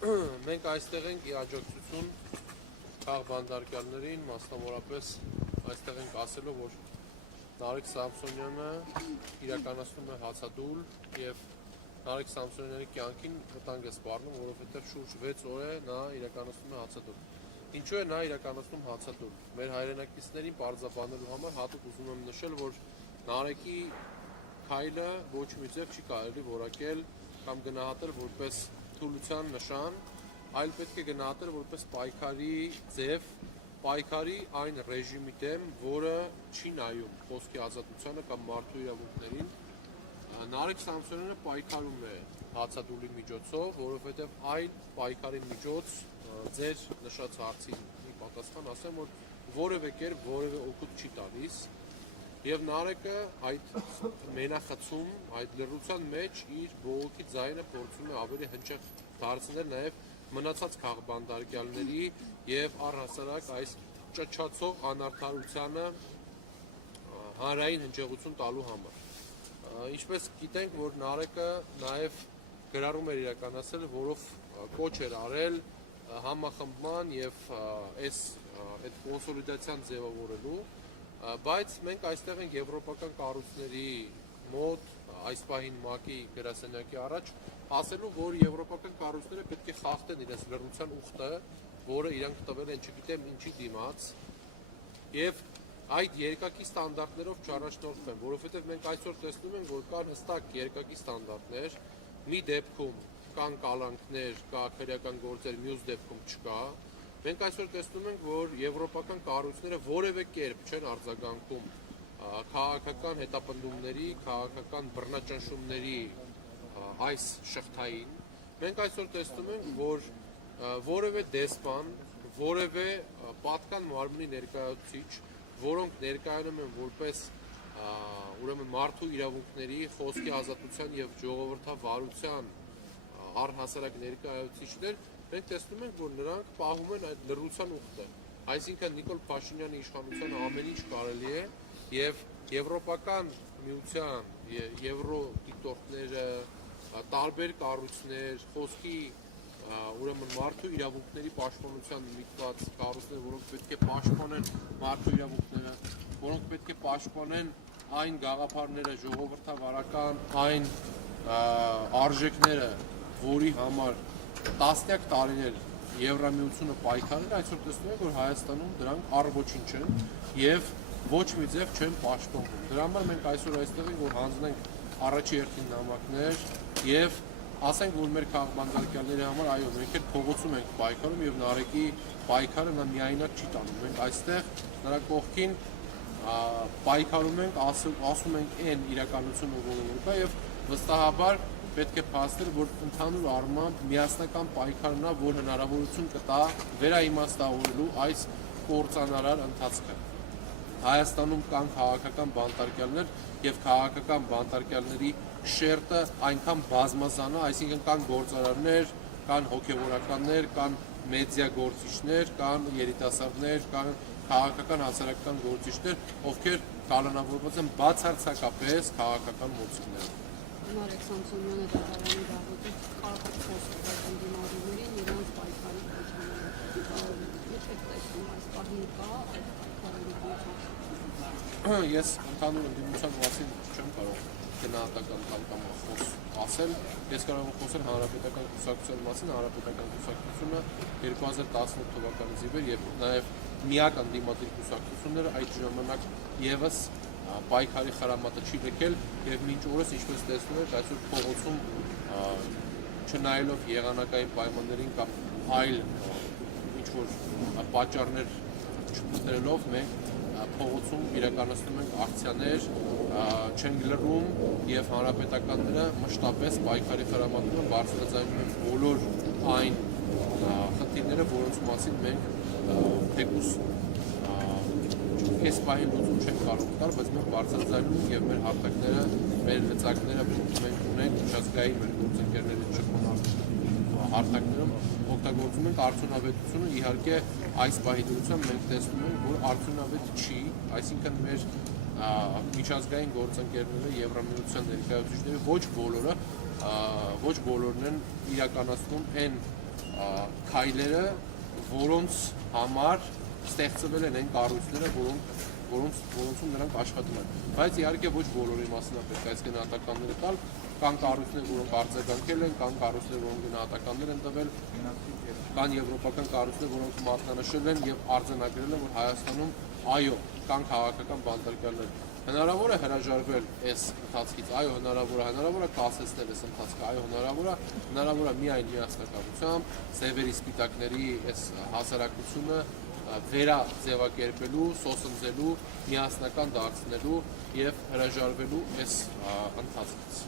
Մենք այստեղ ենք աջակցություն քաղբանդարկյալներին, մասնավորապես այստեղ ենք ասելով, որ Նարեկ Սամսոնյանը իրականացնում է հացադուլ եւ Նարեկ Սամսոնյանի կյանքին վտանգ է սպառնում, որովհետեւ շուրջ 6 օր է նա իրականացնում է հացադուլ։ Ինչու է նա իրականացնում հացադուլ։ Մեր հայրենակիցներին պարզաբանելու համար հատուկ ուզում եմ նշել, որ Նարեկի քայլը ոչ մի ձև չի կարելի որակել կամ գնահատել որպես թուլության նշան, այլ պետք է գնահատել որպես պայքարի ձև, պայքարի այն ռեժիմի դեմ, որը չի նայում խոսքի ազատությանը կամ մարդու իրավունքներին։ Նարեկ Սամսոնյանը պայքարում է հացադուլի միջոցով, որովհետև այն պայքարի միջոց ձեր նշած հարցին պատասխան ասեմ, որ որևէ կերպ որևէ օգուտ չի տալիս եւ Նարեկը այդ մենախցում, այդ լռության մեջ իր բողոքի ձայնը փորձում է ավելի հնչեղ դարձնել նաեւ մնացած քաղբանդարկյալների եւ առհասարակ այս ճճացող անարդարությանը հանրային հնչեղություն տալու համար։ Ինչպես գիտենք, որ Նարեկը նաեւ գրառում էր իրականացել, որով կոչ էր արել համախմբման եւ այս այդ կոնսոլիդացիան ձևավորելու, բայց մենք այստեղ ենք եվրոպական կառույցների մոտ, այս պահին ՄԱԿ-ի գրասենյակի առաջ, ասելու, որ եվրոպական կառույցները պետք է խախտեն իրենց լռության ուխտը, որը իրանք տվել են չգիտեմ ինչի դիմաց, եւ այդ երկակի ստանդարտներով չառաջնորդվեն, որովհետեւ մենք այսօր տեսնում ենք, որ կան հստակ երկակի ստանդարտներ, մի դեպքում կան կալանքներ, կա քրեական գործեր, մյուս դեպքում չկա։ Մենք այսօր տեսնում ենք, որ եվրոպական կառույցները որևէ կերպ չեն արձագանքում քաղաքական հետապնդումների, քաղաքական բռնաճնշումների այս շղթային։ Մենք այսօր տեսնում ենք, որ որևէ դեսպան, որևէ պատկան մարմնի ներկայացուցիչ, որոնք ներկայանում են որպես ուրեմն մարդու իրավունքների, խոսքի ազատության եւ ժողովրդավարության առհասարակ ներկայացուցիչներ, մենք տեսնում ենք, որ նրանք պահում են այդ լռության ուխտը։ Այսինքն Նիկոլ Փաշինյանի իշխանության ամեն ինչ կարելի է եւ եվրոպական միության, եվրոդիտորդները, տարբեր կառույցներ, խոսքի ուրեմն մարդու իրավունքների պաշտպանության միտված կառույցներ, որոնք պետք է պաշտպանեն մարդու իրավունքները, որոնք պետք է պաշտպանեն այն գաղափարները, ժողովրդավարական այն արժեքները, որի համար տասնյակ տարիներ Եվրամիությունը պայքարել, այսօր տեսնում ենք, որ Հայաստանում դրանք առ-ոչինչ են եւ ոչ մի ձև չեն պաշտպանվում։ Դրա համար մենք այսօր այստեղ ենք, որ հանձնենք առաջի հերթին նամակներ եւ ասենք, որ մեր քաղբանդարկյալների համար այո, մենք էլ փողոցում ենք պայքարում եւ Նարեկի պայքարը նա միայնակ չի տանում։ Մենք այստեղ նրա կողքին պայքարում ենք, ասում ենք այն իրականությունը, որը կա եւ վստահաբար պետք է փաստել, որ ընդհանուր առմամբ միասնական պայքարն է, որ հնարավորություն կտա վերաիմաստավորելու այս կործանարար ընթացքը։ Հայաստանում կան քաղաքական բանտարկյալներ եւ քաղաքական բանտարկյալների շերտը այնքան բազմազան է, այսինքն կան գործարարներ, կան հոգեվորականներ, կան մեդիա գործիչներ, կան երիտասարդներ, կան քաղաքական հասարակական գործիչներ, ովքեր կալանավորված են բացարձակապես քաղաքական մոծիկներով։ Նարեկ Սամսոնյանը դատարանի դահլիճից կարճ խոսքով ընդդիմադիրներին իրենց պայքարի կոչանել։ Ինչ եք տեսնում այս պահին կա այդ պայքարի կոչացում։ Ես ընդհանուր ընդդիմության մասին չեմ կարող գնահատական կամ խոս ասել։ Ես կարող եմ խոսել հանրապետական կուսակցության մասին, հանրապետական կուսակցությունը 2018 թվականից ի վեր եւ նաեւ միակ ընդդիմադիր կուսակցությունները այդ ժամանակ եւս պայքարի խրամատը չի լքել եւ մինչ օրս ինչպես տեսնում եք այսօր փողոցում չնայելով եղանակային պայմաններին կամ այլ ինչ որ պատճառներ չպտրելով մենք փողոցում իրականացնում ենք ակցիաներ, չենք լռում եւ հանրապետականները մշտապես պայքարի խրամատում են բարձրաձայնում են բոլոր այն խնդիրները, որոնց մասին մենք թեկուզ այս պահին լուծում չենք կարող տալ, բայց մենք բարձրաձայնում եւ մեր հարտակները, մեր լծակները մենք ունենք միջազգային մեր գործընկերների շփման հարտակներում օգտագործում ենք արդյունավետությունը, իհարկե այս պահի դրությամբ մենք տեսնում ենք, որ արդյունավետ չի, այսինքն մեր միջազգային գործընկերները, Եվրամիության ներկայացուցիչները ոչ բոլորն են իրականացնում այն քայլերը, որոնց համար ստեղծվել են այն կառույցները, որոնցում նրանք աշխատում են։ Բայց իհարկե ոչ բոլորի մասին է պետք այս գնահատականները տալ, կան կառույցներ, որոնք արձագանքել են, կան կառույցներ, որոնք գնահատականներ են տվել, կան եվրոպական կառույցներ, որոնք մատնանշել են եւ արձանագրել են, որ Հայաստանում այո, կան քաղաքական բանտարկյալներ։ Հնարավոր է հրաժարվել այս ընթացքից, այո, հնարավոր է կասեցնել այս ընթացքը, այո, հնարավոր է միայն միասնականությամբ, սևերի սպիտակների այս հասարակությունը վերաձևակերպելու, սոսնձելու, միասնական դարձնելու եւ հրաժարվելու այս ընթացքից։